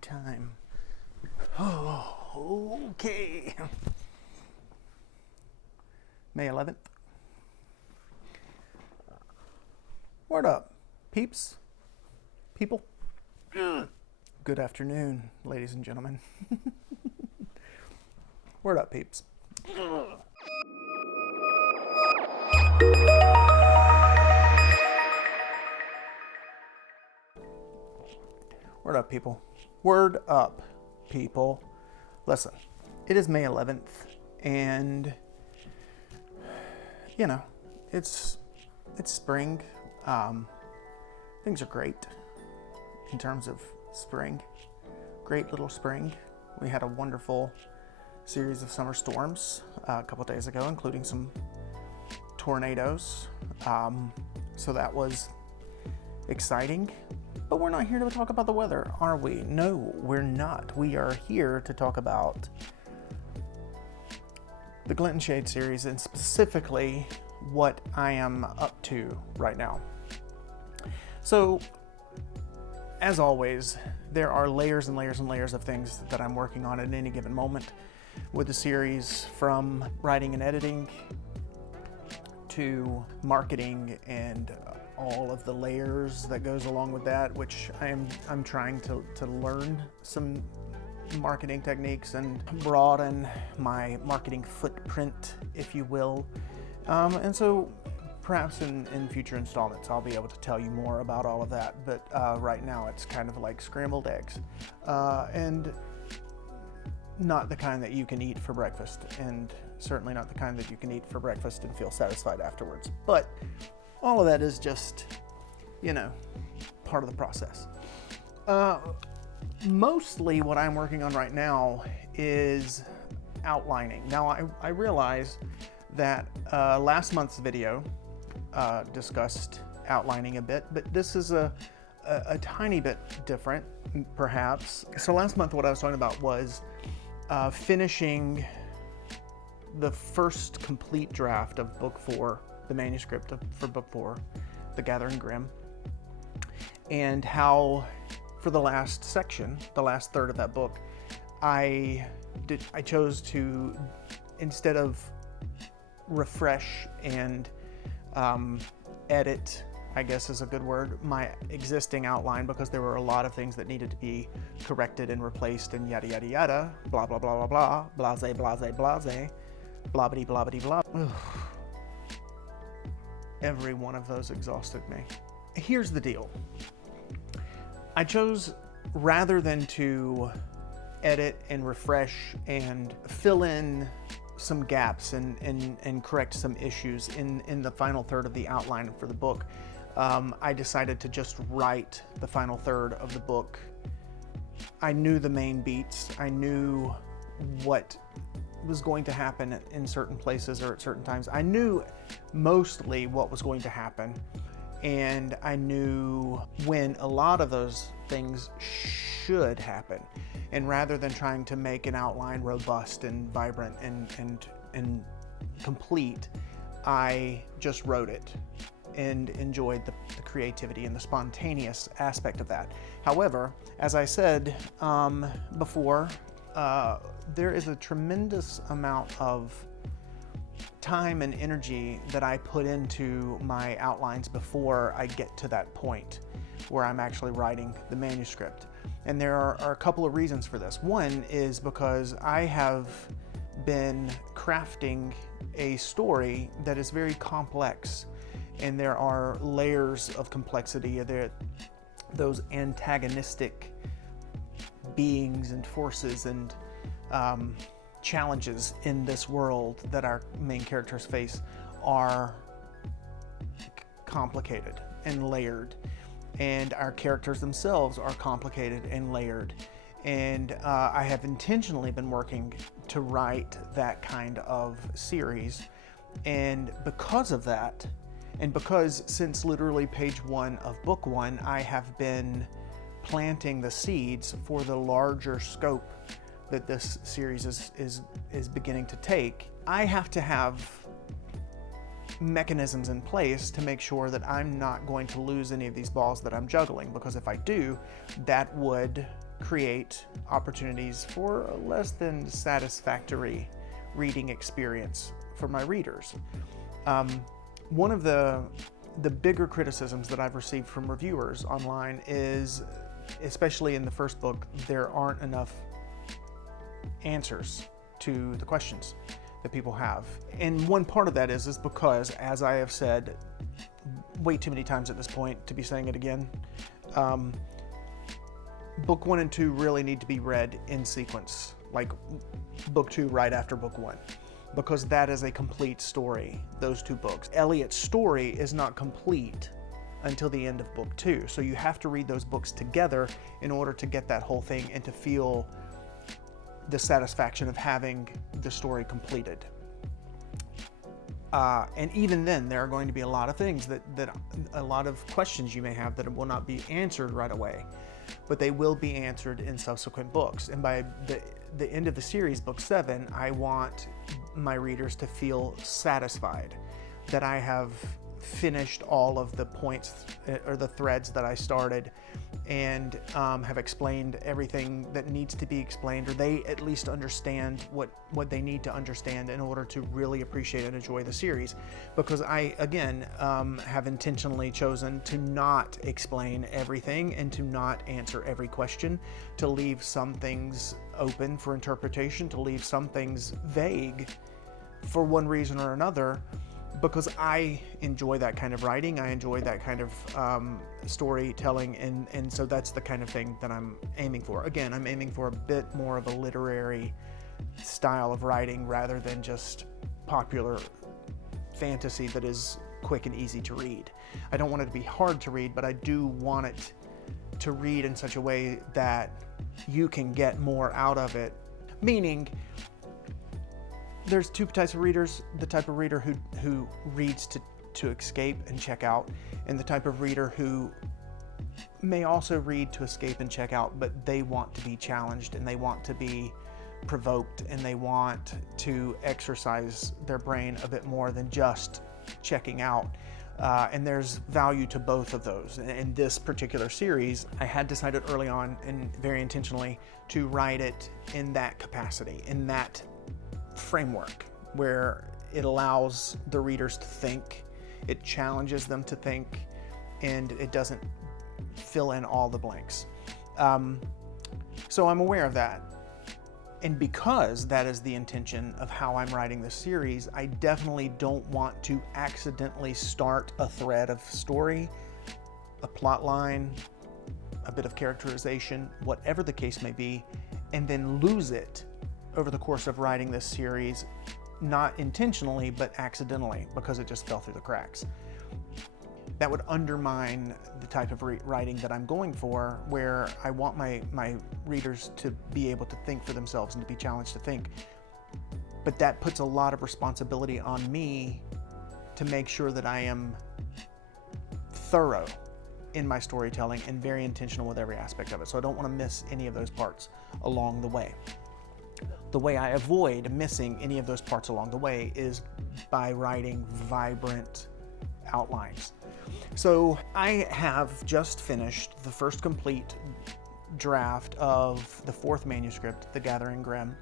time. Oh, okay. May 11th. Word up, peeps, people. Good afternoon, ladies and gentlemen. Word up, peeps. Word up, people. Word up, people. Listen, it is May 11th, and you know, it's spring. Things are great in terms of spring. Great little spring. We had a wonderful series of summer storms a couple days ago, including some tornadoes. So that was exciting. But we're not here to talk about the weather, are we? No, we're not. We are here to talk about the Glint Shade series, and specifically what I am up to right now. So, as always, there are layers and layers and layers of things that I'm working on at any given moment with the series, from writing and editing to marketing and all of the layers that goes along with that, which I'm trying to learn some marketing techniques and broaden my marketing footprint, if you will. And so perhaps in future installments I'll be able to tell you more about all of that, but right now it's kind of like scrambled eggs, and not the kind that you can eat for breakfast, and certainly not the kind that you can eat for breakfast and feel satisfied afterwards. But all of that is just, you know, part of the process. Mostly what I'm working on right now is outlining. Now I realize that last month's video discussed outlining a bit, but this is a tiny bit different, perhaps. So last month what I was talking about was finishing the first complete draft of book 4, the manuscript for book 4, The Gathering Grimm, and how for the last section, the last third of that book, I chose to, instead of refresh and edit, I guess is a good word, my existing outline, because there were a lot of things that needed to be corrected and replaced and yada yada yada, blah blah blah blah blah, blase blase blase, blobbity blobbity blah. Ugh. Every one of those exhausted me. Here's the deal. I chose, rather than to edit and refresh and fill in some gaps and correct some issues in the final third of the outline for the book, I decided to just write the final third of the book. I knew the main beats. I knew what was going to happen in certain places or at certain times. I knew mostly what was going to happen, and I knew when a lot of those things should happen. And rather than trying to make an outline robust and vibrant and complete, I just wrote it and enjoyed the creativity and the spontaneous aspect of that. However, as I said before, there is a tremendous amount of time and energy that I put into my outlines before I get to that point where I'm actually writing the manuscript. And there are a couple of reasons for this. One is because I have been crafting a story that is very complex, and there are layers of complexity. There, those antagonistic beings and forces and challenges in this world that our main characters face are complicated and layered, and our characters themselves are complicated and layered. And I have intentionally been working to write that kind of series, and because of that, and because since literally page 1 of book 1, I have been planting the seeds for the larger scope that this series is beginning to take, I have to have mechanisms in place to make sure that I'm not going to lose any of these balls that I'm juggling, because if I do, that would create opportunities for a less than satisfactory reading experience for my readers. One of the bigger criticisms that I've received from reviewers online is, especially in the first book, there aren't enough answers to the questions that people have. And one part of that is because, as I have said way too many times at this point to be saying it again, book 1 and 2 really need to be read in sequence, like book 2 right after book 1, because that is a complete story, those two books. Eliot's story is not complete until the end of book 2, so you have to read those books together in order to get that whole thing and to feel the satisfaction of having the story completed. And even then, there are going to be a lot of things that a lot of questions you may have that will not be answered right away, but they will be answered in subsequent books. And by the end of the series, book 7, I want my readers to feel satisfied that I have finished all of the points or the threads that I started, and have explained everything that needs to be explained, or they at least understand what they need to understand in order to really appreciate and enjoy the series. Because I, again, have intentionally chosen to not explain everything and to not answer every question, to leave some things open for interpretation, to leave some things vague for one reason or another, because I enjoy that kind of writing. I enjoy that kind of storytelling, and so that's the kind of thing that I'm aiming for. Again, I'm aiming for a bit more of a literary style of writing rather than just popular fantasy that is quick and easy to read. I don't want it to be hard to read, but I do want it to read in such a way that you can get more out of it. Meaning, there's two types of readers: the type of reader who reads to escape and check out, and the type of reader who may also read to escape and check out, but they want to be challenged and they want to be provoked and they want to exercise their brain a bit more than just checking out. And there's value to both of those. In this particular series, I had decided early on, and very intentionally, to write it in that capacity, in that framework, where it allows the readers to think, it challenges them to think, and it doesn't fill in all the blanks. So I'm aware of that. And because that is the intention of how I'm writing this series, I definitely don't want to accidentally start a thread of story, a plot line, a bit of characterization, whatever the case may be, and then lose it over the course of writing this series, not intentionally, but accidentally, because it just fell through the cracks. That would undermine the type of writing that I'm going for, where I want my readers to be able to think for themselves and to be challenged to think. But that puts a lot of responsibility on me to make sure that I am thorough in my storytelling and very intentional with every aspect of it. So I don't want to miss any of those parts along the way. The way I avoid missing any of those parts along the way is by writing vibrant outlines. So I have just finished the first complete draft of the 4th manuscript, The Gathering Grimm.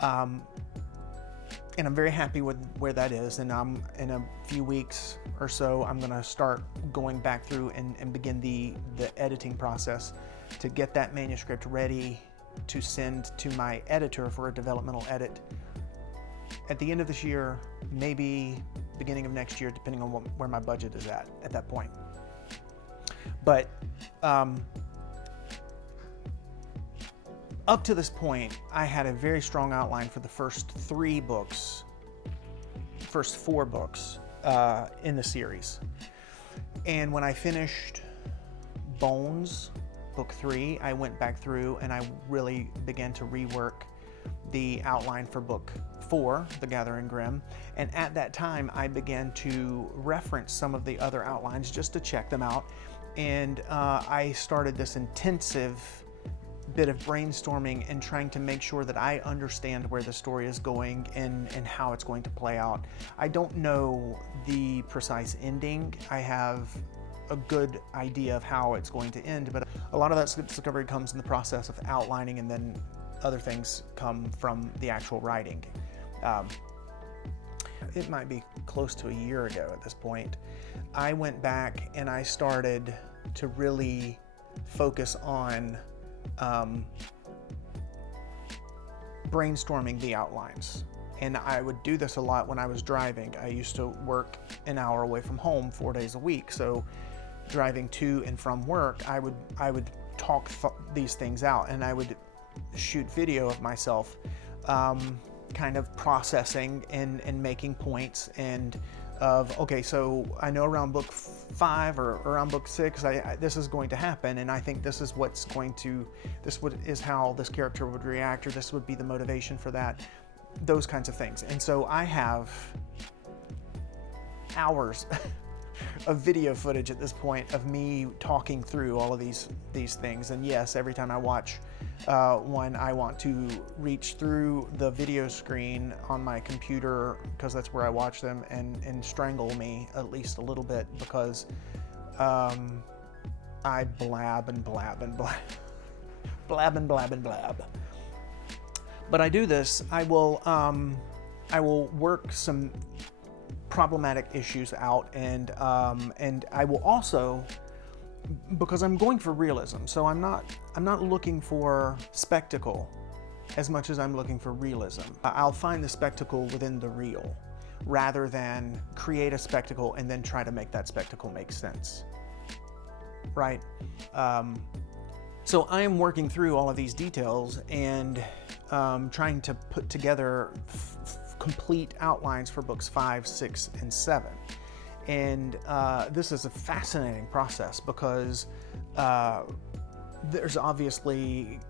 And I'm very happy with where that is. And in a few weeks or so, I'm going to start going back through and begin the editing process to get that manuscript ready to send to my editor for a developmental edit at the end of this year, maybe beginning of next year, depending on where my budget is at that point. But up to this point, I had a very strong outline for the first 4 books in the series. And when I finished Bones, book 3, I went back through and I really began to rework the outline for book 4, The Gathering Grimm. And at that time, I began to reference some of the other outlines just to check them out. And I started this intensive bit of brainstorming and trying to make sure that I understand where the story is going and how it's going to play out. I don't know the precise ending. I have a good idea of how it's going to end, but a lot of that discovery comes in the process of outlining, and then other things come from the actual writing. It might be close to a year ago at this point, I went back and I started to really focus on brainstorming the outlines. And I would do this a lot when I was driving. I used to work an hour away from home 4 days a week. So driving to and from work, I would talk these things out, and I would shoot video of myself kind of processing and making points, and of, okay, so I know around book 5 or around book 6, this is going to happen, and I think this is what's going to, is how this character would react, or this would be the motivation for that, those kinds of things. And so I have hours of video footage at this point of me talking through all of these things. And yes, every time I watch one, I want to reach through the video screen on my computer, because that's where I watch them, and strangle me at least a little bit, because I blab and blab and blab. Blab and blab and blab. But I do this, I will work some problematic issues out, and I will also, because I'm going for realism, so I'm not looking for spectacle as much as I'm looking for realism. I'll find the spectacle within the real, rather than create a spectacle and then try to make that spectacle make sense, right? So I am working through all of these details and trying to put together complete outlines for books 5, 6, and 7. And this is a fascinating process, because there's obviously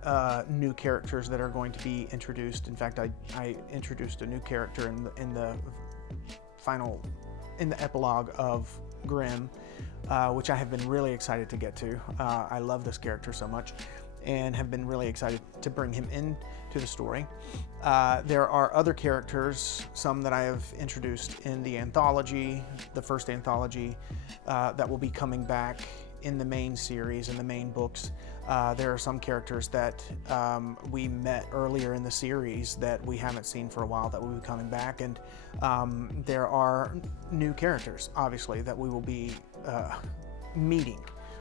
new characters that are going to be introduced. In fact, I introduced a new character in the epilogue of Grimm, which I have been really excited to get to. I love this character so much, and have been really excited to bring him into the story. There are other characters, some that I have introduced in the anthology, the first anthology, that will be coming back in the main series, in the main books. There are some characters that we met earlier in the series that we haven't seen for a while that will be coming back, and there are new characters, obviously, that we will be meeting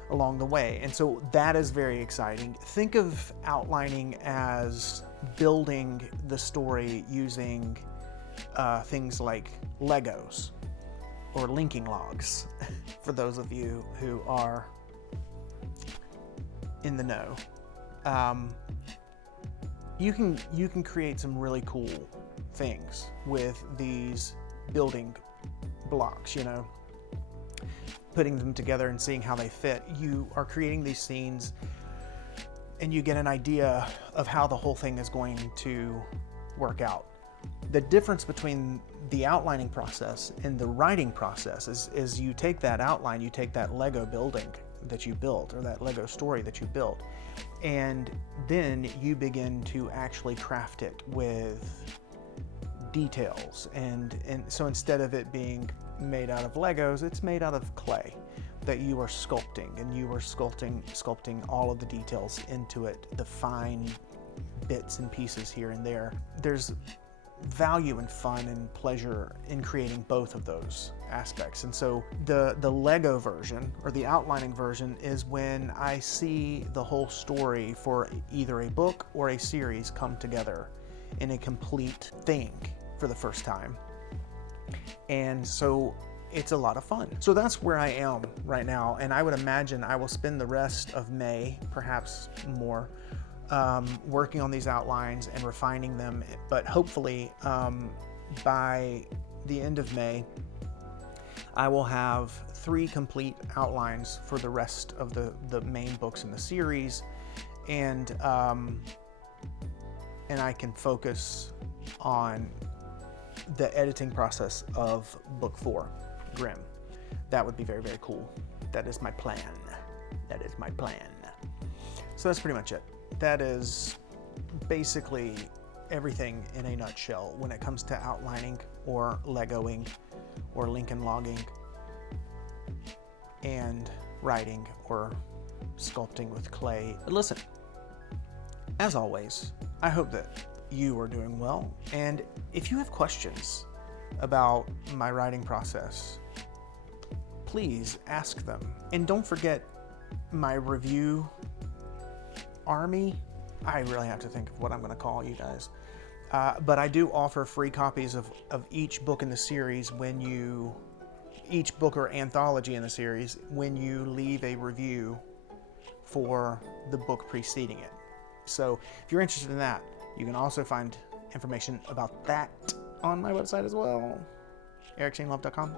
along the way. And so that is very exciting. Think of outlining as building the story using things like Legos or linking logs, for those of you who are in the know. You can create some really cool things with these building blocks, you know, putting them together and seeing how they fit. You are creating these scenes, and you get an idea of how the whole thing is going to work out. The difference between the outlining process and the writing process is you take that outline, you take that Lego building that you built, or that Lego story that you built, and then you begin to actually craft it with details. And so instead of it being made out of Legos, it's made out of clay that you are sculpting, and you are sculpting all of the details into it, the fine bits and pieces here and there. There's value and fun and pleasure in creating both of those aspects. And so the Lego version, or the outlining version, is when I see the whole story for either a book or a series come together in a complete thing for the first time. And so it's a lot of fun. So that's where I am right now, and I would imagine I will spend the rest of May, perhaps more, working on these outlines and refining them. But hopefully by the end of May, I will have 3 complete outlines for the rest of the main books in the series, and I can focus on the editing process of book 4, Grimm. That would be very, very cool. That is my plan. That is my plan. So that's pretty much it. That is basically everything in a nutshell when it comes to outlining or Legoing or Lincoln logging. And writing or sculpting with clay. But listen, as always, I hope that you are doing well. And if you have questions about my writing process, please ask them. And don't forget my review army. I really have to think of what I'm going to call you guys. But I do offer free copies of each book in the series each book or anthology in the series when you leave a review for the book preceding it. So if you're interested in that, you can also find information about that on my website as well, ericshanelove.com.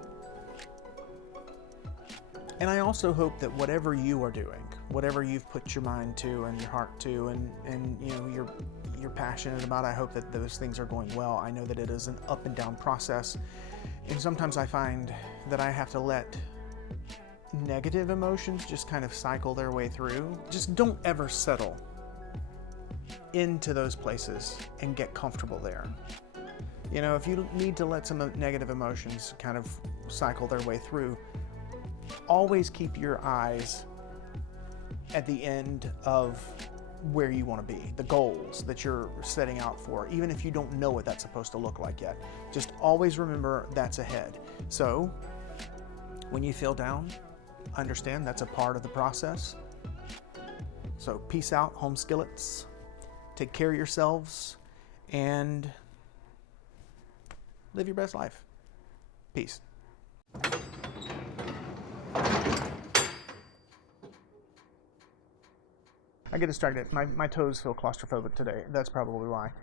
And I also hope that whatever you are doing, whatever you've put your mind to and your heart to, and you know you're passionate about, I hope that those things are going well. I know that it is an up and down process, and sometimes I find that I have to let negative emotions just kind of cycle their way through. Just don't ever settle into those places and get comfortable there. You know, if you need to let some negative emotions kind of cycle their way through, always keep your eyes at the end of where you want to be, the goals that you're setting out for, even if you don't know what that's supposed to look like yet. Just always remember that's ahead. So when you feel down, understand that's a part of the process. So peace out, home skillets. Take care of yourselves and live your best life. Peace. I get distracted. My toes feel claustrophobic today. That's probably why.